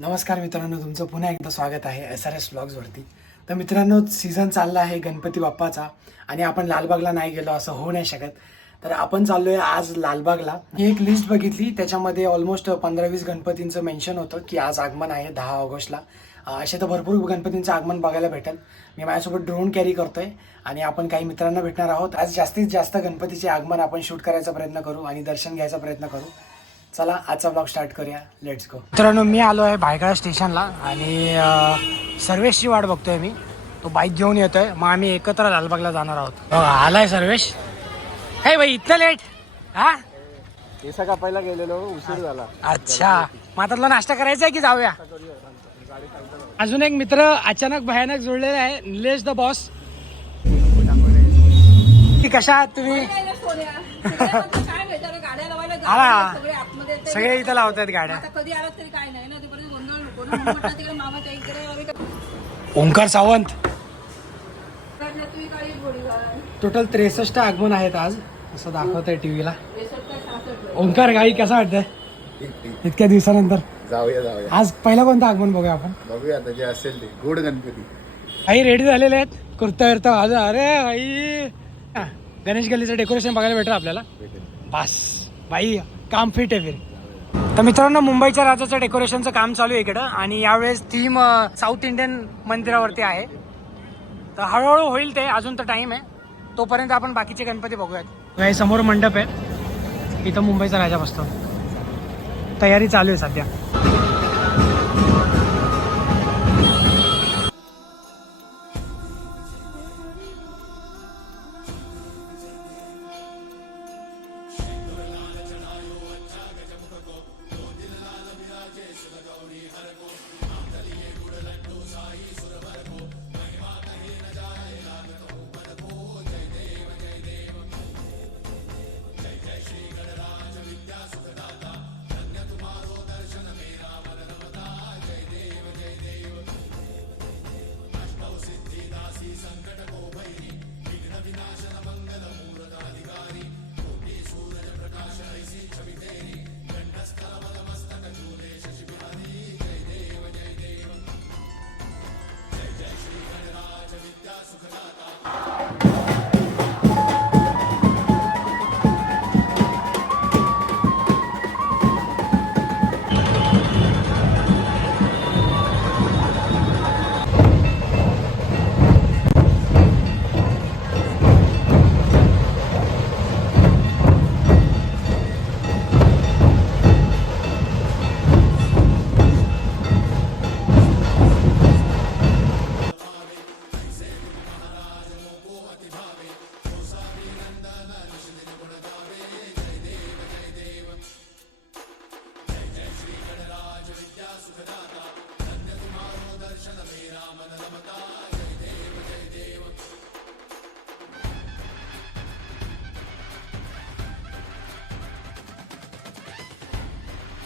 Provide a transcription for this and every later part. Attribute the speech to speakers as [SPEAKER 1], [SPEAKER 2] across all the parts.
[SPEAKER 1] नमस्कार मित्रांनो तुमचं पुन्हा एकदा स्वागत आहे एस आर एस ब्लॉग्सवरती तर मित्रांनो सीझन चालला आहे गणपती बाप्पाचा आणि आपण लालबागला नाही गेलो असं होऊ नाही शकत. तर आपण चाललोय आज लालबागला. ही एक लिस्ट बघितली. त्याच्यामध्ये ऑलमोस्ट पंधरा वीस गणपतींचं मेन्शन होतं की आज आगमन आहे दहा ऑगस्टला. असे तर भरपूर गणपतींचं आगमन बघायला भेटेल. मी माझ्यासोबत ड्रोन कॅरी करतोय आणि आपण काही मित्रांना भेटणार आहोत. आज जास्तीत जास्त गणपतीचे आगमन आपण शूट करायचा प्रयत्न करू आणि दर्शन घ्यायचा प्रयत्न करू. चला आजचा ब्लॉग स्टार्ट करूया. लेट्स गो मित्रांनो मी आलो आहे भायखळा स्टेशनला आणि सर्वेशची वाट बघतोय मी. तो बाईक घेऊन येतोय. मग आम्ही एकत्र लालबागला जाणार आहोत. बघा, आलाय सर्वेश. हे भाई इतकं लेट हा?
[SPEAKER 2] हे सगळा पहिला गेलेलो उशीर झाला
[SPEAKER 1] अच्छा. मग आता तुला नाश्ता करायचा आहे की जाऊया? अजून एक मित्र अचानक भयानक जुळलेला आहे. निलेश द बॉस कशा आहात तुम्ही? आला. सगळे इथं लावतात गाड्या.
[SPEAKER 3] कधी आलात तरी काय नाही ना तिकडे गोंधळ नको ना म्हणून म्हटलं तिकडे इकडे आम्ही काय-
[SPEAKER 1] ओंकार सावंत.
[SPEAKER 3] काढलं तुम्ही काळी गोळी घाल.
[SPEAKER 1] टोटल त्रेसष्ट आगमन आहेत आज. असं दाखवत आहे टीव्हीला
[SPEAKER 3] बेसट काय.
[SPEAKER 1] ओंकार गाई कसा वाटतंय? इतक्या दिवसानंतर.
[SPEAKER 2] जाऊया जाऊया.
[SPEAKER 1] आज पहिलं कोणतं आगमन बघूया आपण?
[SPEAKER 2] बघूया आता जे असेल ते. गोड गणपती.
[SPEAKER 1] काही रेडी झालेले आहेत? कुर्ता विर्ता आज अरे आई. हा, गणेश गल्लीचं डेकोरेशन बघायला भेटेल आपल्याला. बस. बाई काम फिट आहे फिर तर मित्रांनो मुंबईच्या राजाचं डेकोरेशनचं काम चालू आहे इकडं. आणि यावेळेस थीम साऊथ इंडियन मंदिरावरती आहे. तर हळूहळू होईल ते अजून तर टाइम आहे. तोपर्यंत आपण बाकीचे गणपती बघूयात. हे समोर मंडप आहे. इथं मुंबईचा राजा बसतो. तयारी चालू आहे सध्या.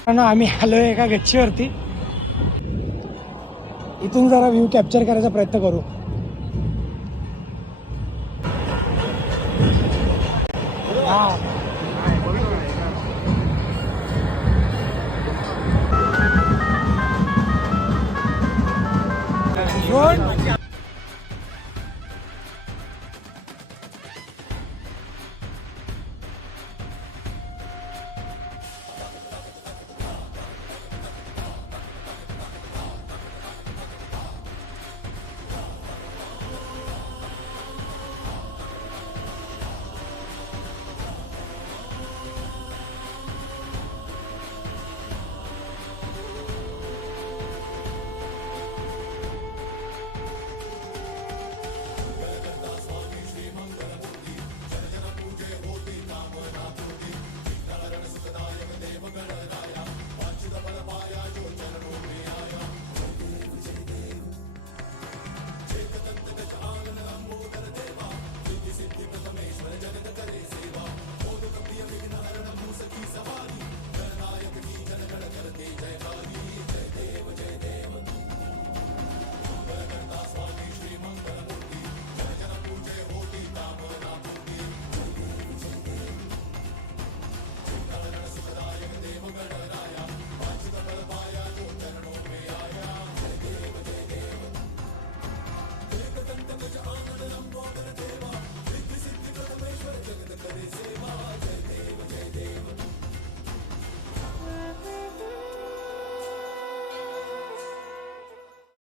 [SPEAKER 1] आम्ही आलो एका गच्चीवरती इथून जरा व्ह्यू कॅप्चर करायचा प्रयत्न करू हा.